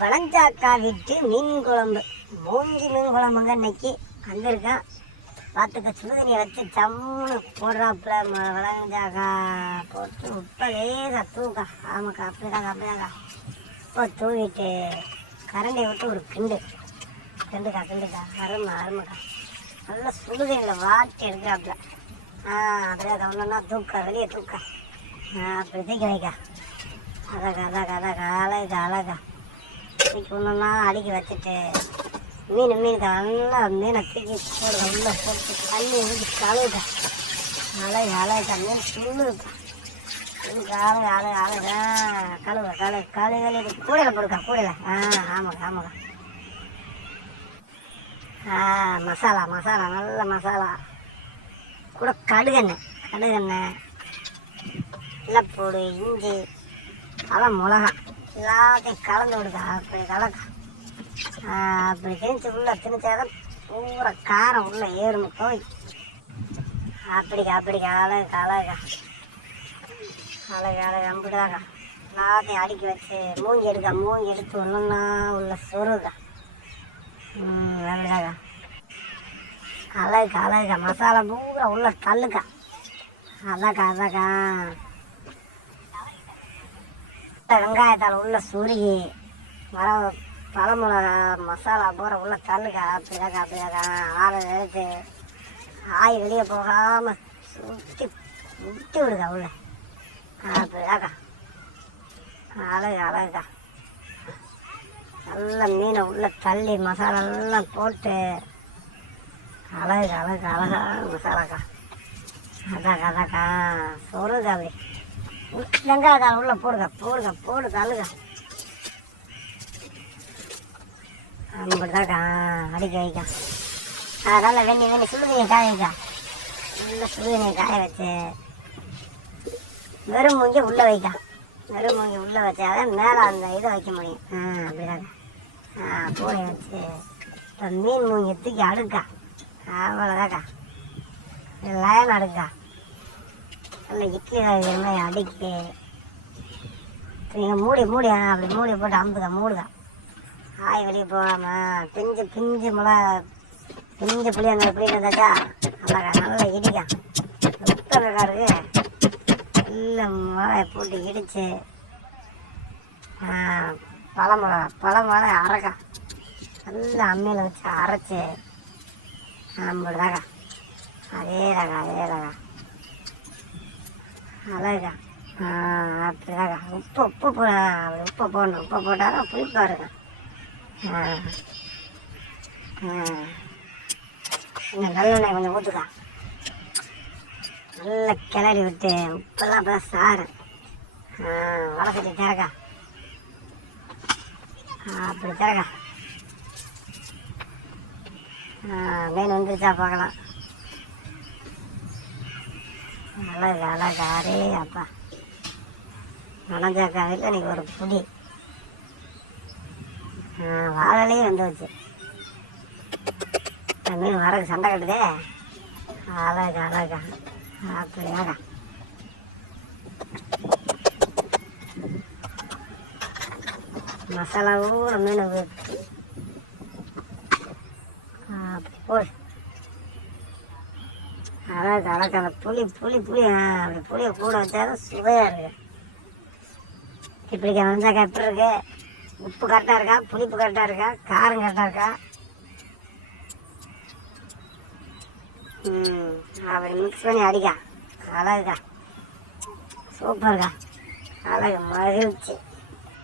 வளஞ்சாக்கா வீட்டு மீன் குழம்பு. மூஞ்சி மீன் குழம்புங்க இன்னைக்கு. வந்திருக்கேன் பார்த்துக்க சுடுதண்ணியை வச்சு சம்முன்னு போடுறாப்புல ம- வளஞ்சாக்கா போட்டு உப்பை லேசாக தூக்கா ஆமாக்கா அப்படிதாங்க அப்படிதாங்க இப்போ தூவிட்டு கரண்டி விட்டு ஒரு கிண்டு. கிண்டுக்கா கிண்டுக்கா. அருமை அருமைக்கா. நல்லா சுடுதண்ணியில் வாட்டி எடுக்கிறாப்புல. ஆ அப்படியே கவனம்னா தூக்கா வெளியே தூக்கா. அப்படி தூக்கி வைக்கா. அதாக்கா அதாக்கா அதாக்கா அழகா அழகா. தூக்கி அடுக்கி வச்சுட்டு மீன் மீன் நல்லா மீனை தூக்கி போடு உள்ள போட்டு தண்ணி ஊற்றி கழுவுக்கா அழகு அழகா மீன் துள்ளுக்கா இதுக்கு அழகு அலை அலைக்கா கழுவ கழுவு கழுவு கழுவி. கூடையில் போடுக்கா கூடையில். ஆ ஆமாக்கா ஆமாக்கா ஆ மசாலா மசாலா நல்ல மசாலா. கூட கடுகெண்ணெய் கடுகெண்ணெய். வெள்ளைப்பூடு இஞ்சி அதான் மிளகா எல்லாத்தையும் கலந்து விடுக்கா அப்படி கலக்கா. அப்படி திணிச்சு உள்ளே திணிச்சாதான் பூரா காரம் உள்ளே ஏறும் போய். அப்படிக்கா அப்படிக்கா அழகு அழகா. அழகு அழகு அம்பிடாக்கா. எல்லாத்தையும் அடுக்கி வச்சு மூங்கி எடுக்கா மூங்கி எடுத்து ஒன்றுன்னா உள்ள சொருகா ம் அப்படிதாக்கா அழகுக்கா அழகுக்கா மசாலா பூரா உள்ள தள்ளுக்கா. அதாக்கா அதாக்கா வெங்காயத்தால் உள்ள சுருகி மர பழமிளகா மசாலா பூரா உள்ள தள்ளுக்கா அப்படிதாக்கா அப்படிதாக்கா ஆளை எடுத்து ஆய் வெளியே போகாமல் சுற்றி சுற்றி விடுக்கா உள்ள. அப்படிதாக்கா அழகு அழகுக்கா. நல்ல மீனை உள்ள தள்ளி மசாலா எல்லாம் போட்டு அழகு அழகு அழகா மசாலாக்கா. அதாக்கா அதாக்கா. சொருங்க அப்படி வெங்காயத்தால் உள்ள போடுங்க போடுங்க போடு தள்ளுங்க. அப்படிதாக்கா அடிக்க வைக்கா. அதனால வெண்ணி வெண்ணி சுடுதண்ணியை காய வைக்கா. உள்ள சுடுதண்ணியை காய வச்சு வெறும் மூஞ்சி உள்ள வைக்கா. வெறும் மூங்கி உள்ள வச்சாதான் மேலே அந்த இதை வைக்க முடியும். ஆ அப்படிதாக்கா பூனை வச்சு இப்போ மீன் மூங்கி தூக்கி அடுக்கா. அவ்வளோதாக்கா லயன் அடுக்கா. அந்த இட்லி ரவை மாதிரி நீங்கள் மூடி மூடி அப்படி மூடி போட்டு அமுதுக்கா மூடுதான் ஆய் வெளியே போகாமல் பிஞ்சு பிஞ்சு மிளகா பிஞ்சு புளி அந்த புளி இருந்தாச்சா அழகா நல்லா இடிக்கா. உத்தரக்கா இருக்கு. எல்லாம் மிளகாய் போட்டு இடித்து பழமிளகா பழமிளகா அரைக்கா. நல்லா அம்மியில் வச்சு அரைச்சி அப்படிதாக்கா அதே ரகா அதே ரகா. அழகா. ஆ அப்படிதாக்கா உப்பு உப்பு போ உப்பு உப்பை போடணும் உப்பை போட்டால் தான் புளிப்பாக இருக்கும் நல்லெண்ணெய் கொஞ்சம் ஊற்றுக்கா நல்லா கிளறி விட்டு உப்பெல்லாம் அப்போ தான் சாரு ஆ திறக்கா. அப்படி திறக்கா. மீன் வந்துருச்சா பார்க்கலாம். அழகு அழகு அரே அப்பா. நனைஞ்சாக்கா எனக்கு ஒரு புடி. வாழலையும் வந்து வச்சு. மீன் வரக்கு சண்டை கட்டுதே. அழகு அழகா. அப்படியாக்கா மசாலாவோட மீன் ஊற்றி அப்படி போடு அந்த புளி புளி புளி அப்படி புளியை கூட வச்சாதான் சுவையாக இருக்கு. இப்படி வந்தாக்கா எப்படி இருக்கு. உப்பு கரெக்டாக இருக்கா? புளிப்பு கரெக்டாக இருக்கா? காரம் கரெக்டாக இருக்கா? ம் அப்படி மிக்ஸ் பண்ணி அடிக்கா அழகுக்கா. சூப்பர்க்கா. அழகு மகிழ்ச்சி.